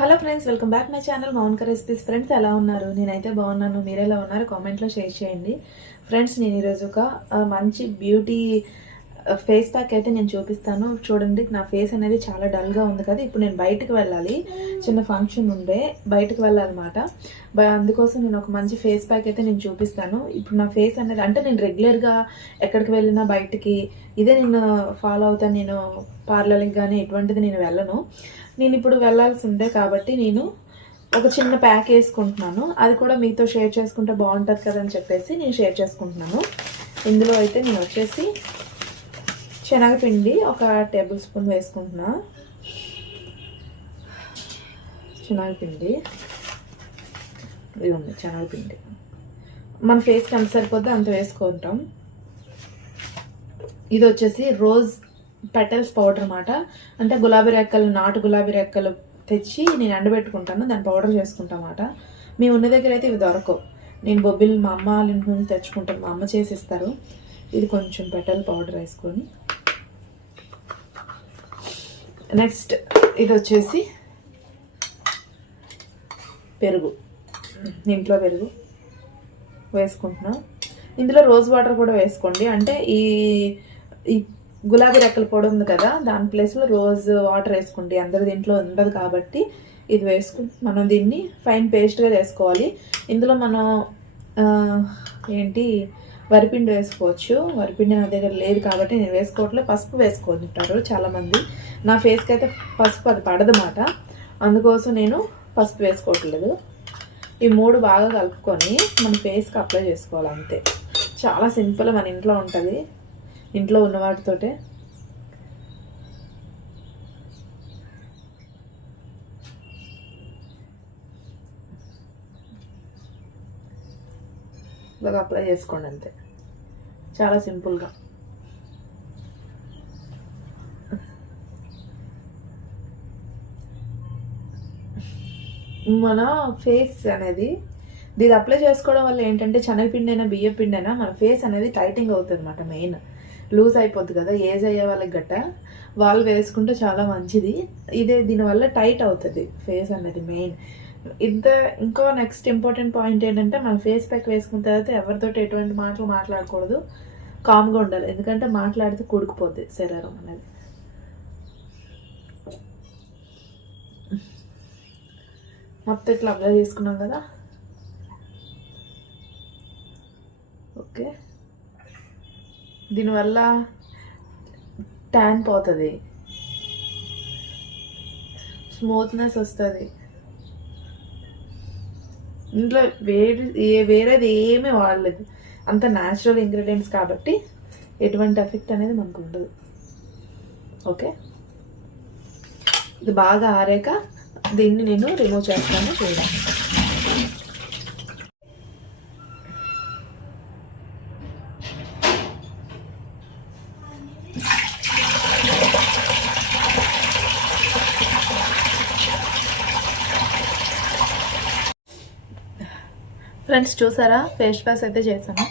Hello friends welcome back my channel మౌన్క recipes friends ఎలా ఉన్నారు? నేనైతే బాగున్నాను. మీరు ఎలా ఉన్నారు కామెంట్లో షేర్ చేయండి. ఫ్రెండ్స్ నేను ఈరోజు ఒక మంచి బ్యూటీ ఫేస్ ప్యాక్ అయితే నేను చూపిస్తాను. చూడండి నా ఫేస్ అనేది చాలా డల్గా ఉంది కదా. ఇప్పుడు నేను బయటకు వెళ్ళాలి. చిన్న ఫంక్షన్ ఉండే బయటకు వెళ్ళాలన్నమాట. అందుకోసం నేను ఒక మంచి ఫేస్ ప్యాక్ అయితే నేను చూపిస్తాను. ఇప్పుడు నా ఫేస్ అనేది అంటే నేను రెగ్యులర్గా ఎక్కడికి వెళ్ళినా బయటికి ఇదే నేను ఫాలో అవుతాను. నేను పార్లర్కి కానీ ఎటువంటిది నేను వెళ్ళను. నేను ఇప్పుడు వెళ్ళాల్సి ఉండే కాబట్టి నేను ఒక చిన్న ప్యాక్ వేసుకుంటున్నాను. అది కూడా మీతో షేర్ చేసుకుంటే బాగుంటుంది కదా అని చెప్పేసి నేను షేర్ చేసుకుంటున్నాను. ఇందులో అయితే నేను వచ్చేసి శనగపిండి ఒక టేబుల్ స్పూన్ వేసుకుంటున్నా. శనగపిండి. ఇదిగోండి శనగపిండి. మన ఫేస్కి ఎంత సరిపోద్దో అంత వేసుకుంటాం. ఇది వచ్చేసి రోజ్ పెటల్స్ పౌడర్ అనమాట అంటే గులాబీ రెక్కలు నాటు గులాబీ రెక్కలు తెచ్చి నేను ఎండబెట్టుకుంటాను దాన్ని పౌడర్ చేసుకుంటాను అన్నమాట. మేము ఉన్న దగ్గర అయితే ఇవి దొరకవు. నేను బొబ్బిల్ మా అమ్మ వాళ్ళ ఇంటి నుంచి తెచ్చుకుంటాను మా అమ్మ చేసి ఇస్తారు. ఇది కొంచెం పెటల్ పౌడర్ వేసుకొని. నెక్స్ట్ ఇది వచ్చేసి పెరుగు. ఇంట్లో పెరుగు వేసుకుంటున్నాం. ఇందులో రోజ్ వాటర్ కూడా వేసుకోండి. అంటే ఈ ఈ గులాబీ రెక్కల పొడి ఉంది కదా దాని ప్లేస్లో రోజ్ వాటర్ వేసుకోండి. అందరి దీంట్లో ఉండదు కాబట్టి ఇది వేసుకుని మనం దీన్ని ఫైన్ పేస్ట్గా వేసుకోవాలి. ఇందులో మనం ఏంటి వరిపిండి వేసుకోవచ్చు. వరిపిండి నా దగ్గర లేదు కాబట్టి నేను వేసుకోవట్లేదు. పసుపు వేసుకుంటారు చాలామంది నా ఫేస్కి అయితే పసుపు అది పడదన్నమాట అందుకోసం నేను పసుపు వేసుకోవట్లేదు. ఈ మూడు బాగా కలుపుకొని మన ఫేస్కి అప్లై చేసుకోవాలి అంతే చాలా సింపుల్ మన ఇంట్లో ఉంటుంది. ఇంట్లో ఉన్న వాటితోటే. ఇలాగ అప్లై చేసుకోండి అంతే. చాలా సింపుల్గా. మన ఫేస్ అనేది దీన్ని అప్లై చేసుకోవడం వల్ల ఏంటంటే శనగపిండి అయినా బియ్య పిండి అయినా మన ఫేస్ అనేది టైటింగ్ అవుతుంది అనమాట మెయిన్ లూజ్ అయిపోద్ది కదా ఏజ్ అయ్యే వాళ్ళకి గట్ట. వాళ్ళు వేసుకుంటే చాలా మంచిది. ఇదే దీనివల్ల టైట్ అవుతుంది ఫేస్ అనేది మెయిన్ ఇంత ఇంకో నెక్స్ట్ ఇంపార్టెంట్ పాయింట్ ఏంటంటే మన ఫేస్ ప్యాక్ వేసుకున్న తర్వాత ఎవరితో ఎటువంటి మాటలు మాట్లాడకూడదు. కామ్గా ఉండాలి. ఎందుకంటే మాట్లాడితే కుడుకుపోద్ది శరీరం అనేది. మొత్తం ఇట్లా అప్లై చేసుకున్నాం కదా. ఓకే. దీనివల్ల ట్యాన్ పోతుంది. స్మూత్నెస్ వస్తుంది. ఇంట్లో వేడి ఏ వేరేది ఏమీ వాడలేదు. అంత న్యాచురల్ ఇంగ్రీడియంట్స్ కాబట్టి ఎటువంటి ఎఫెక్ట్ అనేది మనకు ఉండదు. ఓకే. ఇది బాగా ఆరాక దీన్ని నేను రిమూవ్ చేస్తాను చూడండి. ఫ్రెండ్స్ చూసారా? ఫేస్ వాష్ అయితే చేశాను.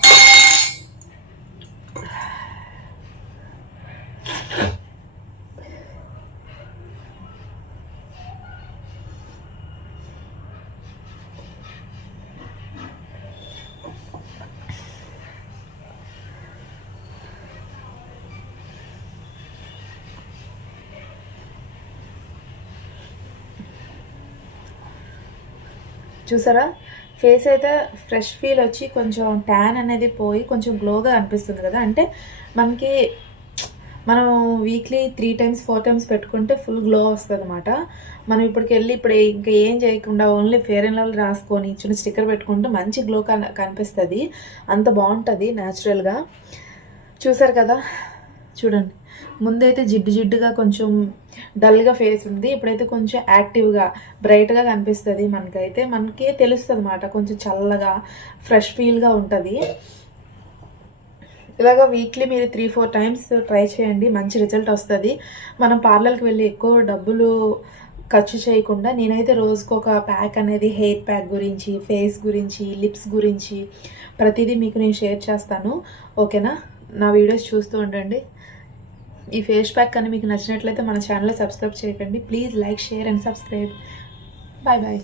చూసారా? ఫేస్ అయితే ఫ్రెష్ ఫీల్ వచ్చి కొంచెం ట్యాన్ అనేది పోయి కొంచెం గ్లోగా అనిపిస్తుంది కదా. అంటే మనకి మనం weekly three times four times పెట్టుకుంటే ఫుల్ గ్లో వస్తుంది అనమాట మనం ఇప్పటికి వెళ్ళి ఇప్పుడు ఇంకా ఏం చేయకుండా ఓన్లీ ఫేర్ అండ్ లవ్లీ రాసుకొని చిన్న స్టిక్కర్ పెట్టుకుంటే మంచి గ్లో కనిపిస్తుంది. అంత బాగుంటుంది న్యాచురల్గా చూసారు కదా? చూడండి. ముందైతే జిడ్డు జిడ్డుగా కొంచెం డల్గా ఫేస్ ఉంది. ఇప్పుడైతే కొంచెం యాక్టివ్గా బ్రైట్గా కనిపిస్తుంది మనకైతే. మనకి తెలుస్తుంది అన్నమాట కొంచెం చల్లగా ఫ్రెష్ ఫీల్గా ఉంటుంది. ఇలాగ వీక్లీ మీరు త్రీ ఫోర్ టైమ్స్ ట్రై చేయండి. మంచి రిజల్ట్ వస్తుంది. మనం పార్లర్కి వెళ్ళి ఎక్కువ డబ్బులు ఖర్చు చేయకుండా నేనైతే రోజుకు ఒక ప్యాక్ అనేది హెయిర్ ప్యాక్ గురించి ఫేస్ గురించి లిప్స్ గురించి ప్రతిదీ మీకు నేను షేర్ చేస్తాను. ఓకేనా? నా వీడియోస్ చూస్తూ ఉండండి. ఈ ఫేస్ ప్యాక్ కానీ మీకు నచ్చినట్లయితే మన ఛానల్ సబ్స్క్రైబ్ చేయకండి. Please like share and subscribe. Bye bye